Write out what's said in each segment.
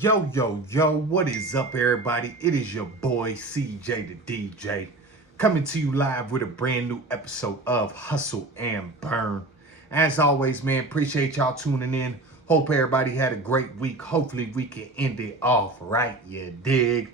Yo, what is up, everybody? It is your boy CJ the DJ coming to you live with a brand new episode of Hustle and Burn. As always, man, appreciate y'all tuning in. Hope everybody had a great week. Hopefully, we can end it off right, you dig?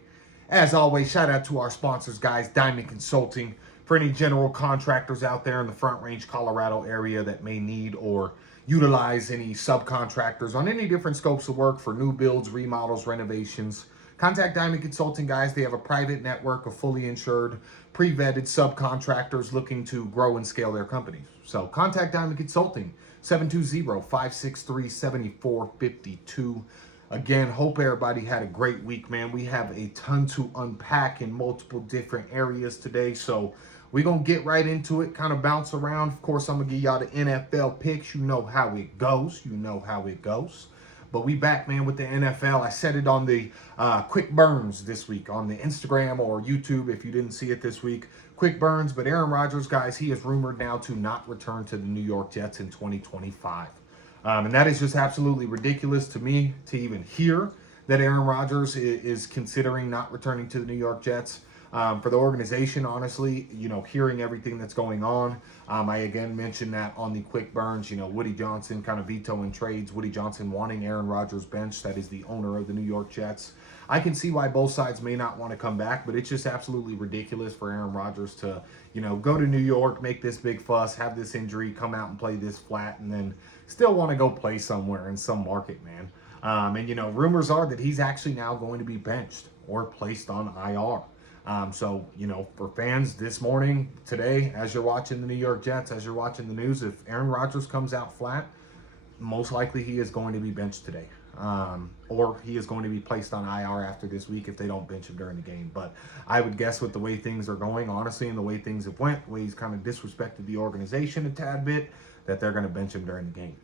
As always, shout out to our sponsors, guys, Diamond Consulting. For any general contractors out there in the Front Range, Colorado area that may need or utilize any subcontractors on any different scopes of work for new builds, remodels, renovations, contact Diamond Consulting, guys. They have a private network of fully insured, pre-vetted subcontractors looking to grow and scale their companies. So contact Diamond Consulting, 720-563-7452. Again, hope everybody had a great week, man. We have a ton to unpack in multiple different areas today, so we're going to get right into it, kind of bounce around. Of course, I'm going to give y'all the NFL picks. You know how it goes. But we back, man, with the NFL. I said it on the Quick Burns this week on the Instagram or YouTube if you didn't see it this week. Quick Burns, but Aaron Rodgers, guys, he is rumored now to not return to the New York Jets in 2025. And that is just absolutely ridiculous to me to even hear that Aaron Rodgers is considering not returning to the New York Jets. For the organization, honestly, hearing everything that's going on, I again mentioned that on the Quick Burns, Woody Johnson kind of vetoing trades, Woody Johnson wanting Aaron Rodgers bench, that is the owner of the New York Jets. I can see why both sides may not want to come back, but it's just absolutely ridiculous for Aaron Rodgers to, go to New York, make this big fuss, have this injury, come out and play this flat, and then still want to go play somewhere in some market, man. Rumors are that he's actually now going to be benched or placed on IR. For fans this morning, today, as you're watching the New York Jets, as you're watching the news, if Aaron Rodgers comes out flat, most likely he is going to be benched today. Or he is going to be placed on IR after this week if they don't bench him during the game. But I would guess with the way things are going, honestly, and the way things have went, the way he's kind of disrespected the organization a tad bit, that they're going to bench him during the game.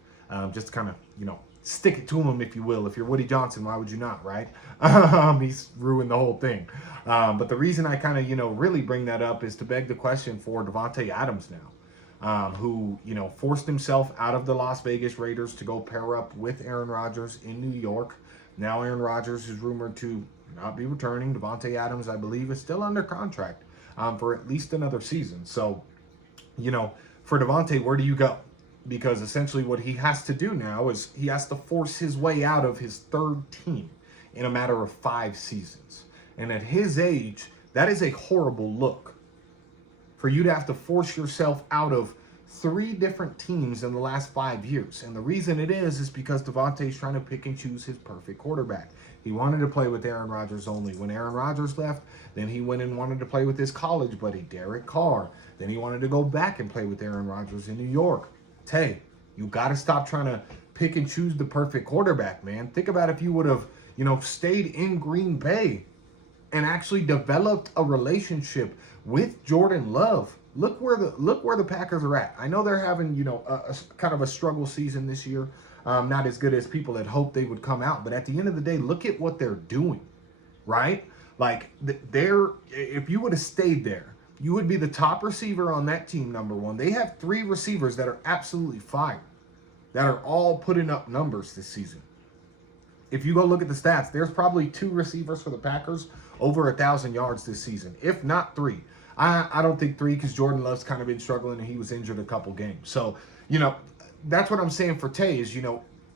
Just to kind of, stick it to him, if you will. If you're Woody Johnson, why would you not, right? He's ruined the whole thing. But the reason I kind of, really bring that up is to beg the question for Davante Adams now, who, forced himself out of the Las Vegas Raiders to go pair up with Aaron Rodgers in New York. Now Aaron Rodgers is rumored to not be returning. Davante Adams, I believe, is still under contract for at least another season. So, for Davante, where do you go? Because essentially what he has to do now is he has to force his way out of his third team in a matter of 5 seasons. And at his age, that is a horrible look. For you to have to force yourself out of 3 different teams in the last 5 years. And the reason it is because Davante's trying to pick and choose his perfect quarterback. He wanted to play with Aaron Rodgers only. When Aaron Rodgers left, then he went and wanted to play with his college buddy, Derek Carr. Then he wanted to go back and play with Aaron Rodgers in New York. Tay, you got to stop trying to pick and choose the perfect quarterback, man. Think about if you would have, stayed in Green Bay and actually developed a relationship with Jordan Love. Look where the Packers are at. I know they're having, a kind of a struggle season this year. Not as good as people had hoped they would come out. But at the end of the day, look at what they're doing, right? Like, if you would have stayed there, you would be the top receiver on that team, number one. They have 3 receivers that are absolutely fire, that are all putting up numbers this season. If you go look at the stats, there's probably 2 receivers for the Packers over 1,000 yards this season, if not 3. I don't think 3 because Jordan Love's kind of been struggling and he was injured a couple games. So, that's what I'm saying for Tay is,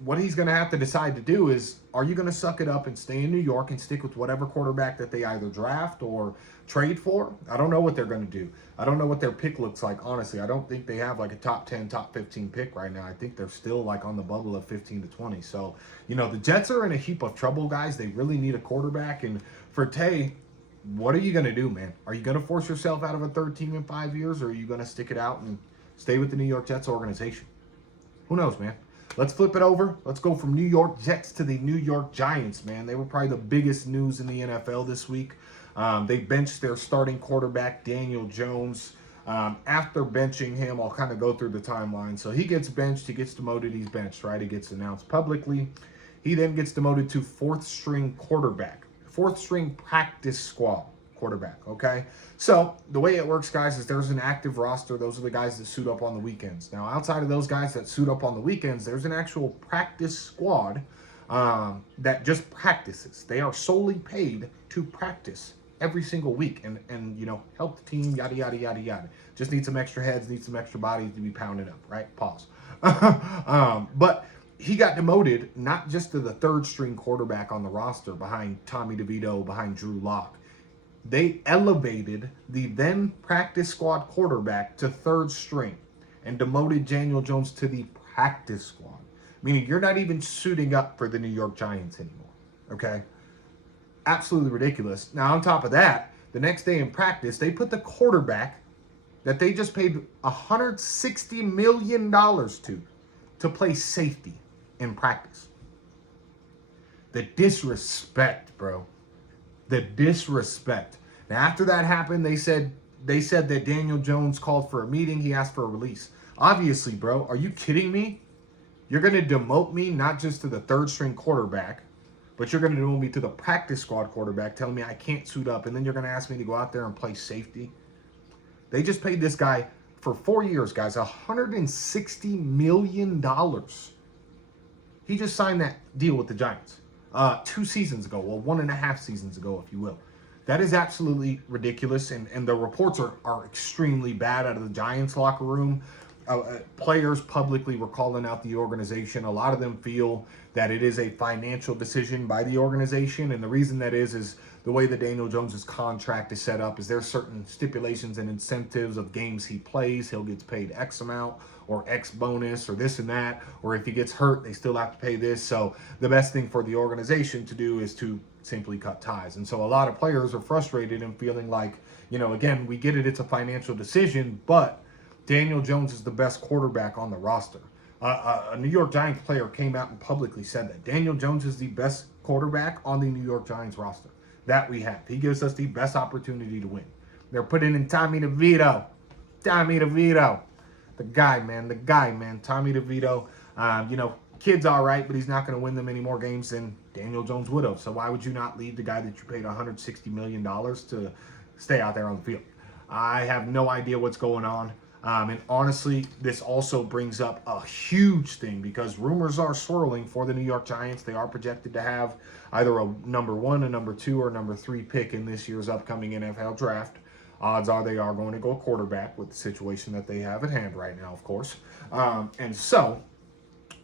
what he's going to have to decide to do is, are you going to suck it up and stay in New York and stick with whatever quarterback that they either draft or trade for? I don't know what they're going to do. I don't know what their pick looks like, honestly. I don't think they have like a top 10, top 15 pick right now. I think they're still like on the bubble of 15 to 20. So, the Jets are in a heap of trouble, guys. They really need a quarterback. And for Tay, what are you going to do, man? Are you going to force yourself out of a third team in 5 years, or are you going to stick it out and stay with the New York Jets organization? Who knows, man? Let's flip it over. Let's go from New York Jets to the New York Giants, man. They were probably the biggest news in the NFL this week. They benched their starting quarterback, Daniel Jones. After benching him, I'll kind of go through the timeline. So he gets benched. He gets demoted. He's benched, right? He gets announced publicly. He then gets demoted to 4th string quarterback, 4th string practice squad quarterback, okay? So the way it works, guys, is there's an active roster. Those are the guys that suit up on the weekends. Now, outside of those guys that suit up on the weekends, there's an actual practice squad that just practices. They are solely paid to practice every single week and help the team, yada yada yada yada. Just need some extra heads, need some extra bodies to be pounded up, right? Pause. But he got demoted not just to the third string quarterback on the roster behind Tommy DeVito, behind Drew Lock. They elevated the then practice squad quarterback to third string and demoted Daniel Jones to the practice squad, meaning you're not even suiting up for the New York Giants anymore, okay? Absolutely ridiculous. Now, on top of that, the next day in practice, they put the quarterback that they just paid $160 million to play safety in practice. The disrespect, bro. The disrespect. Now, after that happened, they said that Daniel Jones called for a meeting. He asked for a release. Obviously, bro, are you kidding me? You're going to demote me not just to the third string quarterback, but you're going to demote me to the practice squad quarterback, telling me I can't suit up, and then you're going to ask me to go out there and play safety. They just paid this guy for 4 years, guys, $160 million. He just signed that deal with the Giants 2 seasons ago, well, 1.5 seasons ago, if you will. That is absolutely ridiculous, and the reports are extremely bad out of the Giants locker room. Players publicly were calling out the organization. A lot of them feel that it is a financial decision by the organization, and the reason that is the way that Daniel Jones's contract is set up is there's certain stipulations and incentives of games he plays. He'll get paid X amount or X bonus or this and that, or if he gets hurt, they still have to pay this. So the best thing for the organization to do is to simply cut ties. And so a lot of players are frustrated and feeling like, again, we get it, it's a financial decision, but Daniel Jones is the best quarterback on the roster. A New York Giants player came out and publicly said that Daniel Jones is the best quarterback on the New York Giants roster that we have. He gives us the best opportunity to win. They're putting in Tommy DeVito. Tommy DeVito. The guy, man. Tommy DeVito. Kid's all right, but he's not going to win them any more games than Daniel Jones would have. So why would you not leave the guy that you paid $160 million to stay out there on the field? I have no idea what's going on. And honestly, this also brings up a huge thing because rumors are swirling for the New York Giants. They are projected to have either a number 1, a number 2, or number 3 pick in this year's upcoming NFL draft. Odds are they are going to go quarterback with the situation that they have at hand right now, of course. And so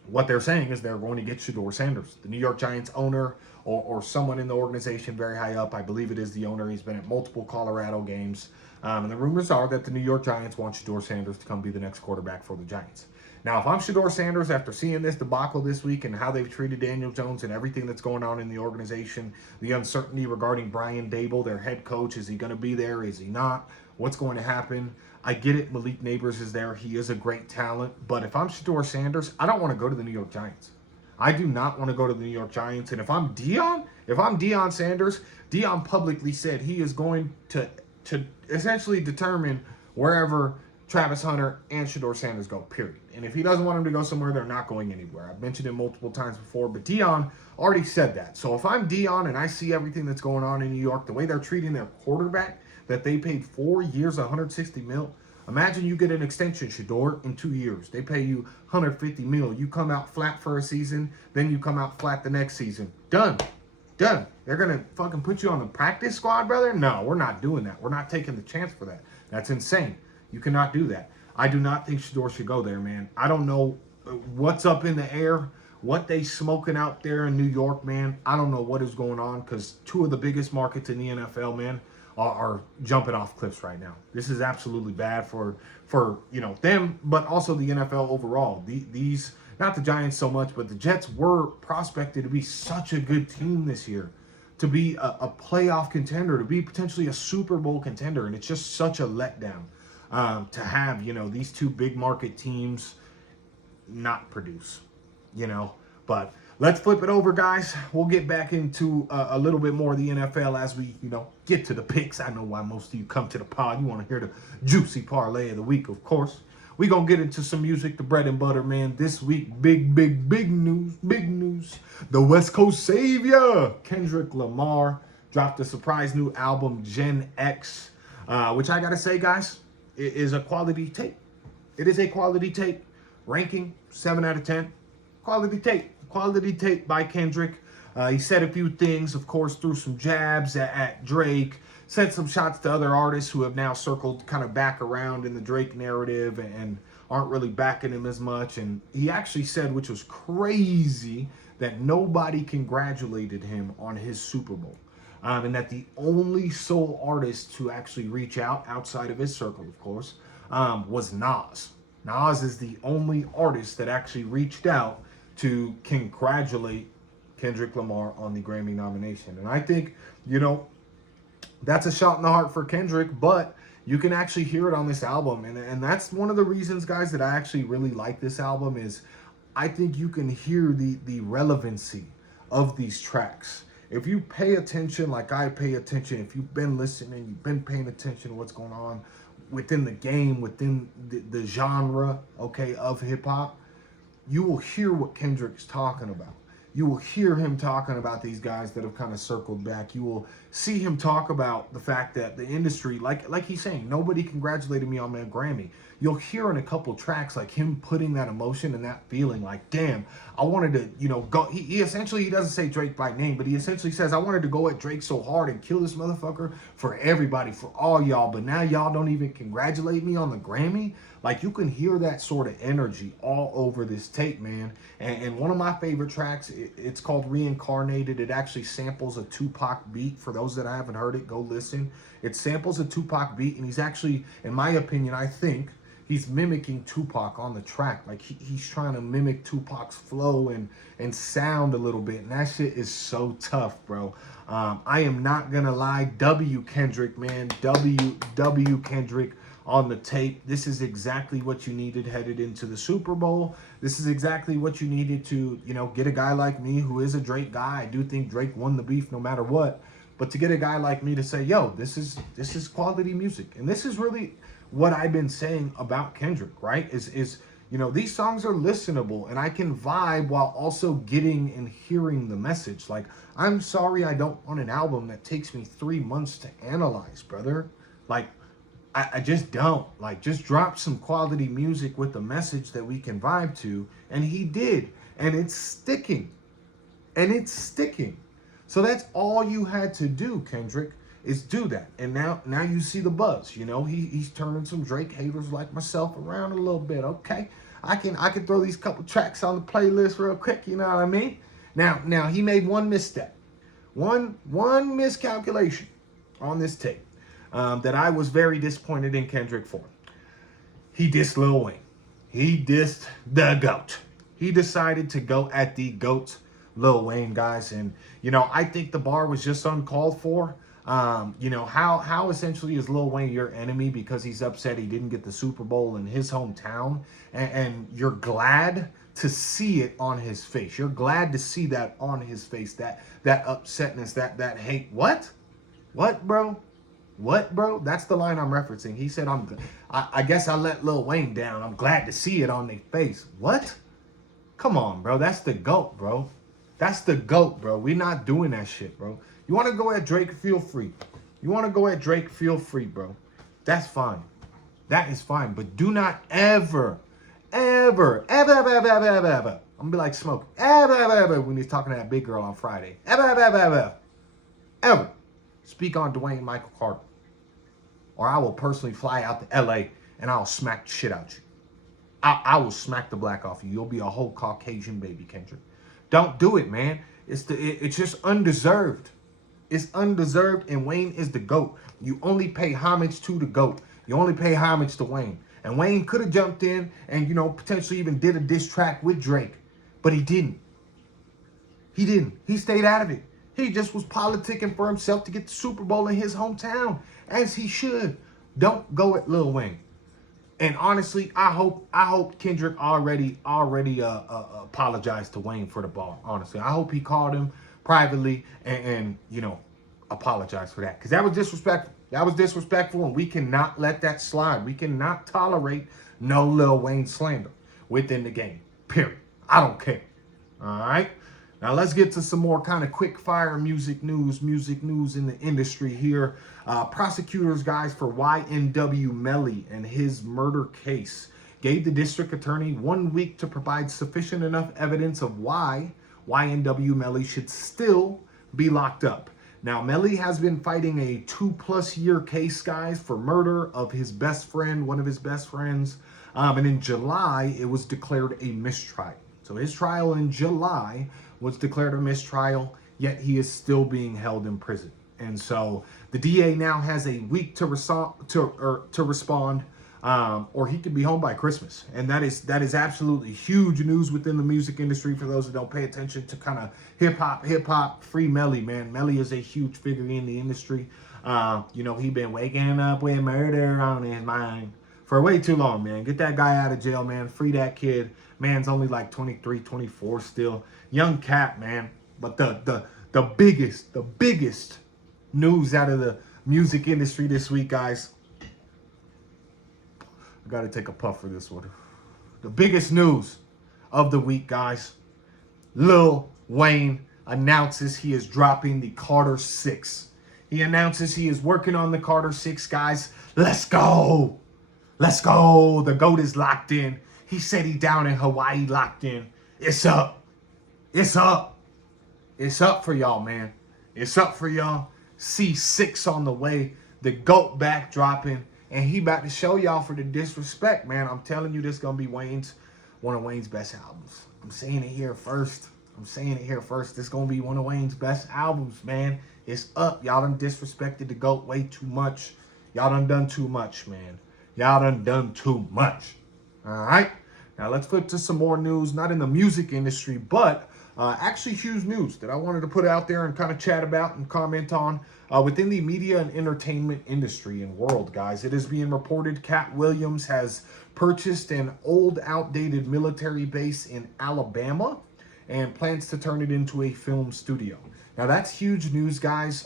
what they're saying is they're going to get Shedeur Sanders, the New York Giants owner or someone in the organization very high up. I believe it is the owner. He's been at multiple Colorado games. And the rumors are that the New York Giants want Shedeur Sanders to come be the next quarterback for the Giants. Now, if I'm Shedeur Sanders, after seeing this debacle this week and how they've treated Daniel Jones and everything that's going on in the organization, the uncertainty regarding Brian Dable, their head coach, is he going to be there? Is he not? What's going to happen? I get it. Malik Neighbors is there. He is a great talent. But if I'm Shedeur Sanders, I don't want to go to the New York Giants. I do not want to go to the New York Giants. And if I'm Deion Sanders, Deion publicly said he is going to essentially determine wherever Travis Hunter and Shedeur Sanders go, period. And if he doesn't want them to go somewhere, they're not going anywhere. I've mentioned it multiple times before, but Deion already said that. So if I'm Deion and I see everything that's going on in New York, the way they're treating their quarterback that they paid 4 years, $160 million, imagine you get an extension, Shedeur, in 2 years. They pay you $150 million. You come out flat for a season, then you come out flat the next season. Done. They're going to fucking put you on the practice squad, brother? No, we're not doing that. We're not taking the chance for that. That's insane. You cannot do that. I do not think Shedeur should go there, man. I don't know what's up in the air, what they smoking out there in New York, man. I don't know what is going on because 2 of the biggest markets in the NFL, man, are jumping off cliffs right now. This is absolutely bad for them, but also the NFL overall. These not the Giants so much, but the Jets were prospected to be such a good team this year, to be a playoff contender, to be potentially a Super Bowl contender, and it's just such a letdown to have these 2 big market teams not produce. But let's flip it over, guys. We'll get back into a little bit more of the NFL as we, get to the picks. I know why most of you come to the pod. You want to hear the juicy parlay of the week, of course. We're going to get into some music, the bread and butter, man. This week, big news. The West Coast Savior, Kendrick Lamar, dropped a surprise new album, Gen X, which I got to say, guys, it is a quality tape. It is a quality tape. Ranking, 7 out of 10. Quality tape. quality tape by Kendrick. He said a few things, of course, threw some jabs at Drake, sent some shots to other artists who have now circled kind of back around in the Drake narrative and aren't really backing him as much. And he actually said, which was crazy, that nobody congratulated him on his Super Bowl. And that the only sole artist to actually reach out, outside of his circle, of course, was Nas. Nas is the only artist that actually reached out to congratulate Kendrick Lamar on the Grammy nomination. And I think, you know, that's a shot in the heart for Kendrick, but you can actually hear it on this album. And that's one of the reasons, guys, that I actually really like this album is I think you can hear the relevancy of these tracks. If you pay attention like I pay attention, if you've been listening, you've been paying attention to what's going on within the game, within the genre, okay, of hip-hop, you will hear what Kendrick's talking about. You will hear him talking about these guys that have kind of circled back. You will see him talk about the fact that the industry, like he's saying, nobody congratulated me on my Grammy. You'll hear in a couple tracks like him putting that emotion and that feeling like, damn, I wanted to, you know, go. He essentially, he doesn't say Drake by name, but he essentially says, I wanted to go at Drake so hard and kill this motherfucker for everybody, for all y'all. But now y'all don't even congratulate me on the Grammy. Like, you can hear that sort of energy all over this tape, man. And one of my favorite tracks, it's called Reincarnated. It actually samples a Tupac beat. For those that haven't heard it, go listen. It samples a Tupac beat, and he's actually, in my opinion, I think, he's mimicking Tupac on the track. Like, he's trying to mimic Tupac's flow and sound a little bit. And that shit is so tough, bro. I am not going to lie. W Kendrick, man. W Kendrick on the tape. This is exactly what you needed headed into the Super Bowl. This is exactly what you needed to, you know, get a guy like me who is a Drake guy. I do think Drake won the beef no matter what. But to get a guy like me to say, yo, this is quality music. And this is really what I've been saying about Kendrick, right? Is you know, these songs are listenable and I can vibe while also getting and hearing the message. Like, I'm sorry I don't want an album that takes me 3 months to analyze, brother. Like, I just don't. Like, just drop some quality music with a message that we can vibe to. And he did. And it's sticking. And it's sticking. So that's all you had to do, Kendrick, is do that. And now you see the buzz. You know, he's turning some Drake haters like myself around a little bit. Okay, I can throw these couple tracks on the playlist real quick. You know what I mean? Now he made one misstep, one miscalculation on this tape that I was very disappointed in Kendrick for. He dissed Lil Wayne. He dissed the GOAT. He decided to go at the GOAT, Lil Wayne, guys. And, you know, I think the bar was just uncalled for. You know, how essentially is Lil Wayne your enemy because he's upset he didn't get the Super Bowl in his hometown, and you're glad to see it on his face. You're glad to see that on his face, that upsetness, that hate. What, bro? What, bro? That's the line I'm referencing. He said, I guess I let Lil Wayne down. I'm glad to see it on their face. What? Come on, bro. That's the GOAT, bro. That's the GOAT, bro. We're not doing that shit, bro. You want to go at Drake, feel free. You want to go at Drake, feel free, bro. That's fine. That is fine. But do not ever, I'm going to be like Smoke. Ever, when he's talking to that big girl on Friday. Ever speak on Dwayne Michael Carter. Or I will personally fly out to LA and I'll smack the shit out you. I will smack the black off you. You'll be a whole Caucasian baby, Kendrick. Don't do it, man. It's just undeserved. It's undeserved, and Wayne is the GOAT. You only pay homage to the GOAT. You only pay homage to Wayne. And Wayne could have jumped in and, you know, potentially even did a diss track with Drake. But he didn't. He didn't. He stayed out of it. He just was politicking for himself to get the Super Bowl in his hometown, as he should. Don't go at Lil Wayne. And honestly, I hope Kendrick already apologized to Wayne for the ball. Honestly, I hope he called him privately and you know, apologized for that, because that was disrespectful. That was disrespectful, and we cannot let that slide. We cannot tolerate no Lil Wayne slander within the game. Period. I don't care. All right. Now let's get to some more kind of quick fire music news in the industry here. Prosecutors, guys, for YNW Melly and his murder case gave the district attorney 1 week to provide sufficient enough evidence of why YNW Melly should still be locked up. Now, Melly has been fighting a 2+ year case, guys, for murder of his best friend, one of his best friends. And in July, it was declared a mistrial. So his trial in July was declared a mistrial, yet he is still being held in prison. And so the DA now has a week to respond, or he could be home by Christmas. And that is absolutely huge news within the music industry. For those that don't pay attention to kind of hip hop, free Melly, man. Melly is a huge figure in the industry. You know, he been waking up with murder on his mind for way too long, man. Get that guy out of jail, man. Free that kid. Man's only like 23, 24 still. Young cat, man. But the biggest news out of the music industry this week, guys. I got to take a puff for this one. The biggest news of the week, guys. Lil Wayne announces he is dropping the Carter 6. He announces he is working on the Carter 6, guys. Let's go. Let's go. The GOAT is locked in. He said he down in Hawaii locked in. It's up. It's up. It's up for y'all, man. It's up for y'all. C6 on the way. The GOAT back dropping. And he about to show y'all for the disrespect, man. I'm telling you, this going to be one of Wayne's best albums. I'm saying it here first. This going to be one of Wayne's best albums, man. It's up. Y'all done disrespected the GOAT way too much. Y'all done too much, man. Y'all done too much. All right. Now let's flip to some more news, not in the music industry, but actually huge news that I wanted to put out there and kind of chat about and comment on within the media and entertainment industry and world, guys. It is being reported Katy Williams has purchased an old, outdated military base in Alabama and plans to turn it into a film studio. Now, that's huge news, guys.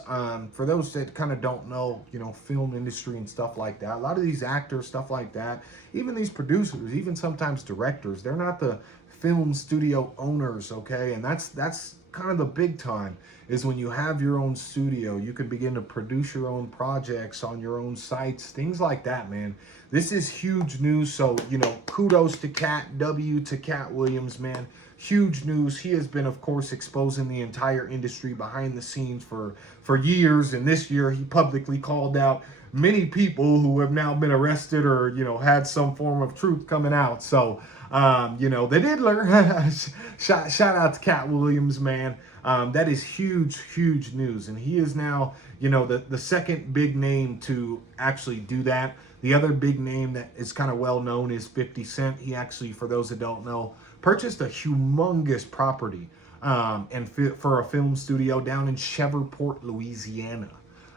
For those that kind of don't know, you know, film industry and stuff like that, a lot of these actors, stuff like that, even these producers, even sometimes directors, they're not the film studio owners, okay? And that's kind of the big time, is when you have your own studio, you can begin to produce your own projects on your own sites, things like that, man. This is huge news. So, you know, kudos to Katy Williams, man. Huge news. He has been, of course, exposing the entire industry behind the scenes for years. And this year, he publicly called out many people who have now been arrested or, you know, had some form of truth coming out. So, you know, they did learn. Shout out to Katy Williams, man. That is huge news. And he is now, you know, the second big name to actually do that. The other big name that is kind of well known is 50 Cent. He actually, for those that don't know, purchased a humongous property and for a film studio down in Shreveport, Louisiana.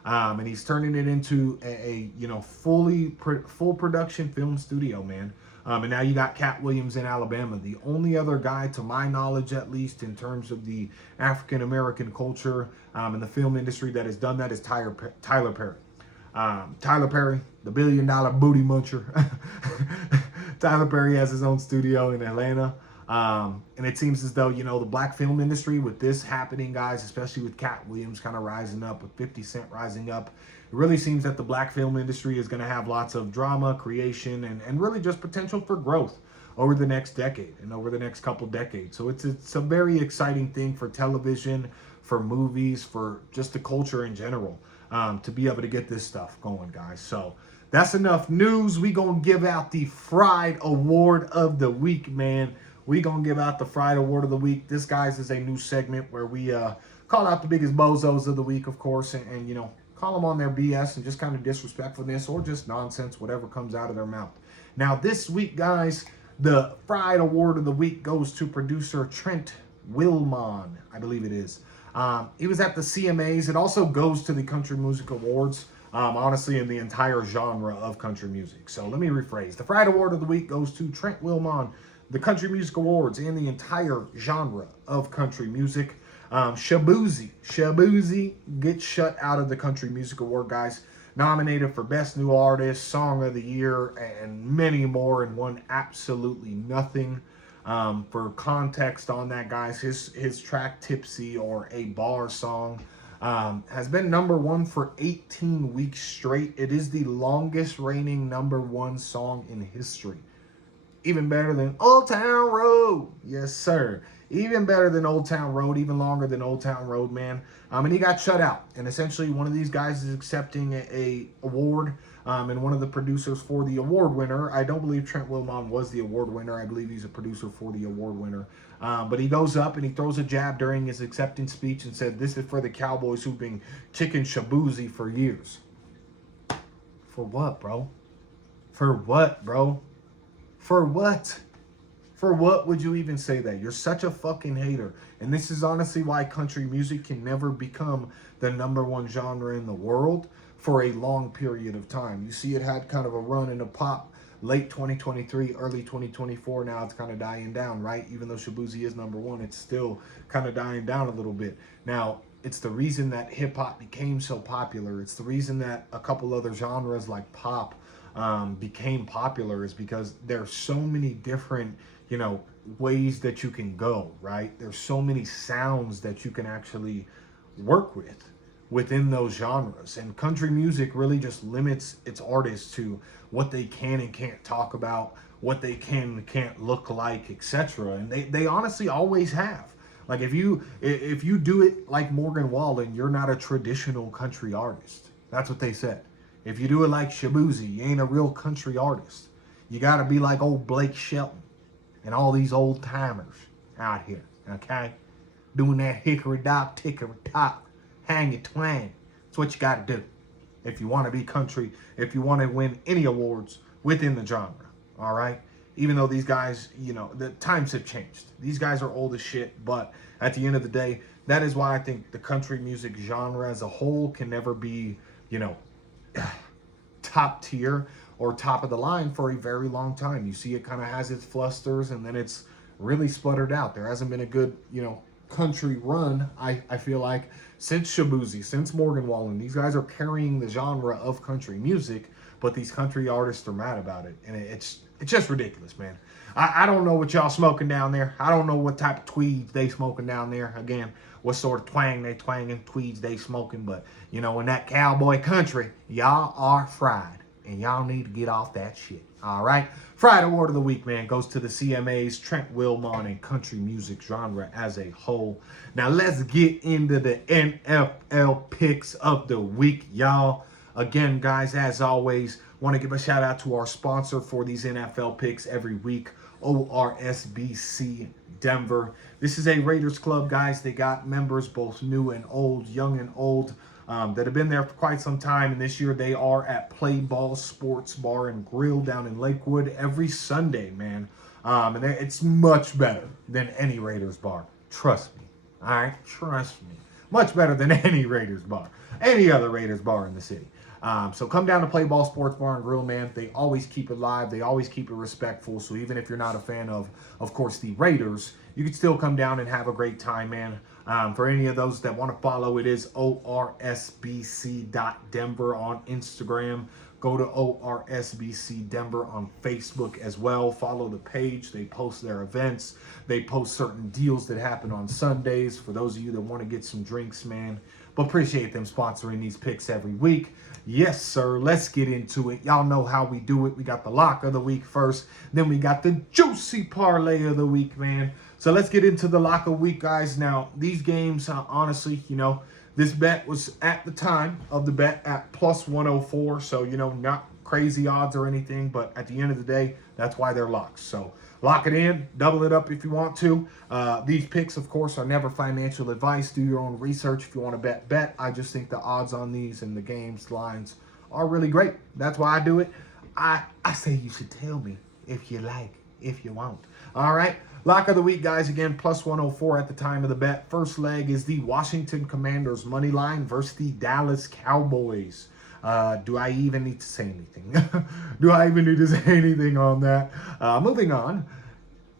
And he's turning it into a you know, full production film studio, man. And now you got Katy Williams in Alabama. The only other guy, to my knowledge at least, in terms of the African-American culture and the film industry that has done that is Tyler Perry. Tyler Perry, the $1 billion booty muncher. Tyler Perry has his own studio in Atlanta. And it seems as though, you know, the black film industry, with this happening, guys, especially with Katy Williams kind of rising up, with 50 Cent rising up, it really seems that the black film industry is going to have lots of drama, creation, and really just potential for growth over the next decade and over the next couple decades. So it's a very exciting thing for television, for movies, for just the culture in general, to be able to get this stuff going, guys. So that's enough news. We gonna give out the Fried Award of the Week, man. We gonna give out the Fried Award of the Week. This, guys, is a new segment where we call out the biggest bozos of the week, of course, and you know, call them on their BS and just kind of disrespectfulness or just nonsense, whatever comes out of their mouth. Now, this week, guys, the Fried Award of the Week goes to producer Trent Willmon, I believe it is. He was at the CMAs. It also goes to the Country Music Awards, honestly, in the entire genre of country music. So let me rephrase. The Fried Award of the Week goes to Trent Willmon, the Country Music Awards, and the entire genre of country music. Shaboozey gets shut out of the Country Music Award, guys. Nominated for Best New Artist, Song of the Year, and many more, and won absolutely nothing. For context on that, guys, his track Tipsy, or A Bar Song, has been #1 for 18 weeks straight. It is the longest reigning #1 song in history. Even better than Old Town Road. Yes, sir. even better than Old Town Road, even longer than Old Town Road, man. And he got shut out. And essentially, one of these guys is accepting a award, and one of the producers for the award winner. I don't believe Trent Wilmon was the award winner. I believe he's a producer for the award winner. But he goes up and he throws a jab during his acceptance speech and said, "This is for the Cowboys who've been kicking Shabuzi for years." For what, bro? For what, bro? For what? For what would you even say that? You're such a fucking hater. And this is honestly why country music can never become the #1 genre in the world for a long period of time. You see, it had kind of a run in a pop late 2023, early 2024. Now it's kind of dying down, right? Even though Shabuzi is #1, it's still kind of dying down a little bit. Now, it's the reason that hip hop became so popular. It's the reason that a couple other genres like pop became popular, is because there's so many different, ways that you can go, right? There's so many sounds that you can actually work with within those genres. And country music really just limits its artists to what they can and can't talk about, what they can and can't look like, etc. And they honestly always have. Like if you do it like Morgan Wallen, you're not a traditional country artist. That's what they said. If you do it like Shabuzi, you ain't a real country artist. You got to be like old Blake Shelton and all these old timers out here, okay? Doing that hickory dock, tickory tock, hang your twang. That's what you got to do if you want to be country, if you want to win any awards within the genre, all right? Even though these guys, the times have changed. These guys are old as shit, but at the end of the day, that is why I think the country music genre as a whole can never be, top tier or top of the line for a very long time. You see, it kind of has its flusters and then it's really sputtered out. There hasn't been a good, country run, I feel like, since Shabuzi, since Morgan Wallen. These guys are carrying the genre of country music, but these country artists are mad about it. And it's just ridiculous, man. I don't know what y'all smoking down there. I don't know what type of tweeds they smoking down there. Again, what sort of twang they twanging, tweeds they smoking. But, in that cowboy country, y'all are fried. And y'all need to get off that shit. All right? Friday Award of the Week, man, goes to the CMAs, Trent Wilmon, and country music genre as a whole. Now, let's get into the NFL picks of the week, y'all. Again, guys, as always, want to give a shout out to our sponsor for these NFL picks every week, ORSBC Denver. This is a Raiders club, guys. They got members both new and old, young and old, that have been there for quite some time. And this year they are at Play Ball Sports Bar and Grill down in Lakewood every Sunday, man. And it's much better than any Raiders bar. Trust me. All right? Trust me. Much better than any Raiders bar. Any other Raiders bar in the city. So come down to Play Ball Sports Bar and Grill, man. They always keep it live. They always keep it respectful. So even if you're not a fan of course, the Raiders, you can still come down and have a great time, man. For any of those that want to follow, it is orsbc.denver on Instagram. Go to ORSBC Denver on Facebook as well. Follow the page. They post their events. They post certain deals that happen on Sundays for those of you that want to get some drinks, man. But appreciate them sponsoring these picks every week. Yes, sir. Let's get into it. Y'all know how we do it. We got the lock of the week first. Then we got the juicy parlay of the week, man. So let's get into the lock of the week, guys. Now, these games, honestly, this bet was at the time of the bet at plus 104. So, not crazy odds or anything. But at the end of the day, that's why they're locked. So lock it in. Double it up if you want to. These picks, of course, are never financial advice. Do your own research. If you want to bet. I just think the odds on these and the games lines are really great. That's why I do it. I say you should tell me if you like, if you won't. All right. Lock of the week, guys. Again, plus 104 at the time of the bet. First leg is the Washington Commanders money line versus the Dallas Cowboys. Do I even need to say anything? Do I even need to say anything on that? Moving on.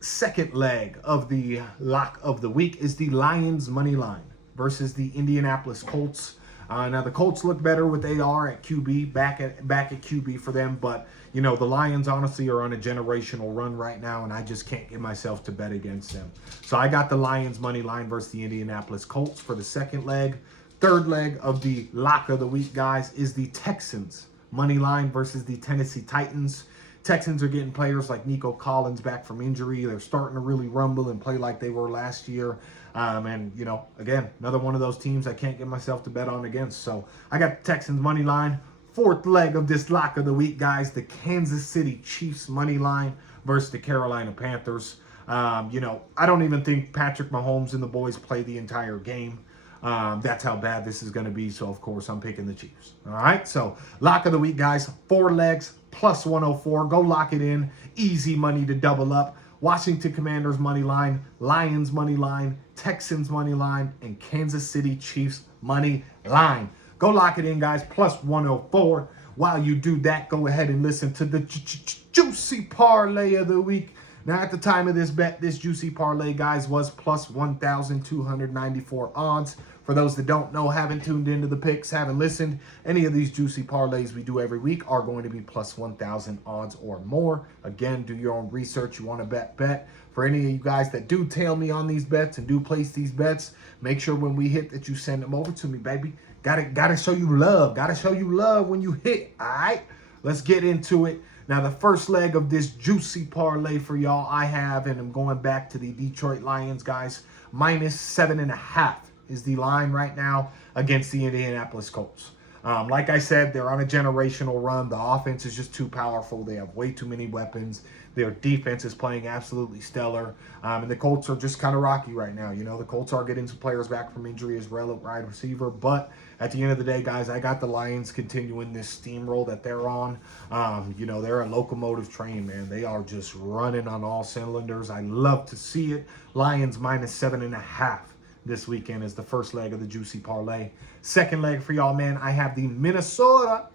Second leg of the lock of the week is the Lions money line versus the Indianapolis Colts. Now the Colts look better with AR at QB, back at QB for them, but the Lions honestly are on a generational run right now, and I just can't get myself to bet against them. So I got the Lions money line versus the Indianapolis Colts for the second leg. Third leg of the lock of the week, guys, is the Texans money line versus the Tennessee Titans. Texans are getting players like Nico Collins back from injury. They're starting to really rumble and play like they were last year. And, you know, again, another one of those teams I can't get myself to bet on against. So I got the Texans money line. Fourth leg of this lock of the week, guys, the Kansas City Chiefs money line versus the Carolina Panthers. You know, I don't even think Patrick Mahomes and the boys play the entire game. That's how bad this is going to be. So, of course, I'm picking the Chiefs. All right. So, lock of the week, guys. 4 legs plus 104. Go lock it in. Easy money to double up. Washington Commanders money line, Lions money line, Texans money line, and Kansas City Chiefs money line. Go lock it in, guys. Plus 104. While you do that, go ahead and listen to the juicy parlay of the week. Now, at the time of this bet, this juicy parlay, guys, was plus 1,294 odds. For those that don't know, haven't tuned into the picks, haven't listened, any of these juicy parlays we do every week are going to be plus 1,000 odds or more. Again, do your own research. You want to bet. For any of you guys that do tail me on these bets and do place these bets, make sure when we hit that you send them over to me, baby. Gotta show you love. Gotta show you love when you hit. All right, let's get into it. Now, the first leg of this juicy parlay for y'all I have, and I'm going back to the Detroit Lions, guys. Minus 7.5 is the line right now against the Indianapolis Colts. Like I said, they're on a generational run. The offense is just too powerful. They have way too many weapons. Their defense is playing absolutely stellar. And the Colts are just kind of rocky right now. You know, the Colts are getting some players back from injury as well at wide receiver. But at the end of the day, guys, I got the Lions continuing this steamroll that they're on. You know, they're a locomotive train, man. They are just running on all cylinders. I love to see it. Lions minus 7.5 this weekend is the first leg of the juicy parlay. Second leg for y'all, man, I have the Minnesota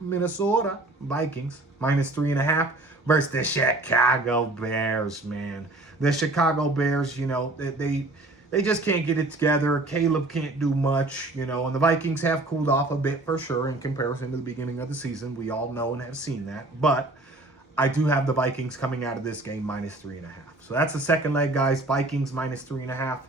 Vikings minus 3.5 versus the Chicago Bears, man. The Chicago Bears, you know, they just can't get it together. Caleb can't do much, you know, and the Vikings have cooled off a bit for sure in comparison to the beginning of the season. We all know and have seen that. But I do have the Vikings coming out of this game minus 3.5. So that's the second leg, guys. Vikings minus 3.5.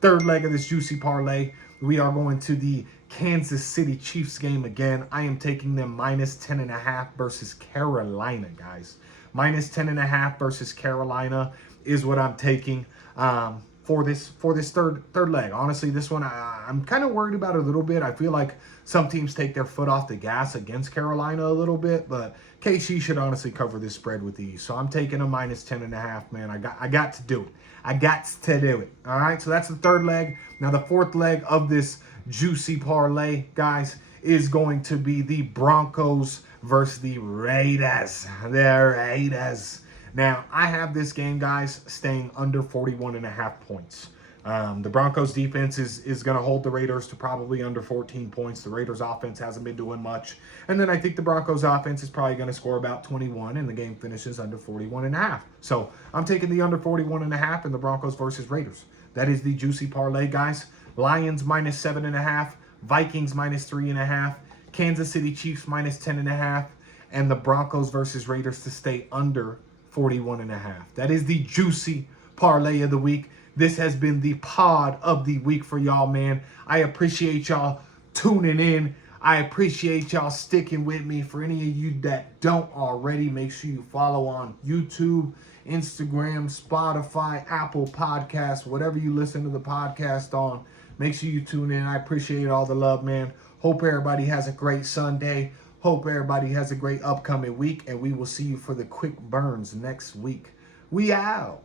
Third leg of this juicy parlay, we are going to the Kansas City Chiefs game again. I am taking them minus 10.5 versus Carolina, guys. Minus 10.5 versus Carolina is what I'm taking for this third leg. Honestly, this one I'm kind of worried about a little bit. I feel like some teams take their foot off the gas against Carolina a little bit, but KC should honestly cover this spread with ease. So I'm taking a minus 10.5, man. I got to do it. I got to do it. All right, so that's the third leg. Now the fourth leg of this juicy parlay, guys, is going to be the Broncos versus the Raiders. The Raiders. Now, I have this game, guys, staying under 41.5 points. The Broncos defense is going to hold the Raiders to probably under 14 points. The Raiders offense hasn't been doing much. And then I think the Broncos offense is probably going to score about 21, and the game finishes under 41.5. So I'm taking the under 41.5 in the Broncos versus Raiders. That is the juicy parlay, guys. Lions minus 7.5, Vikings minus 3.5, Kansas City Chiefs minus 10.5, and the Broncos versus Raiders to stay under 41.5. That is the juicy parlay of the week. This has been the pod of the week for y'all, man. I appreciate y'all tuning in. I appreciate y'all sticking with me. For any of you that don't already, make sure you follow on YouTube, Instagram, Spotify, Apple Podcasts, whatever you listen to the podcast on. Make sure you tune in. I appreciate all the love, man. Hope everybody has a great Sunday. Hope everybody has a great upcoming week, and we will see you for the quick burns next week. We out.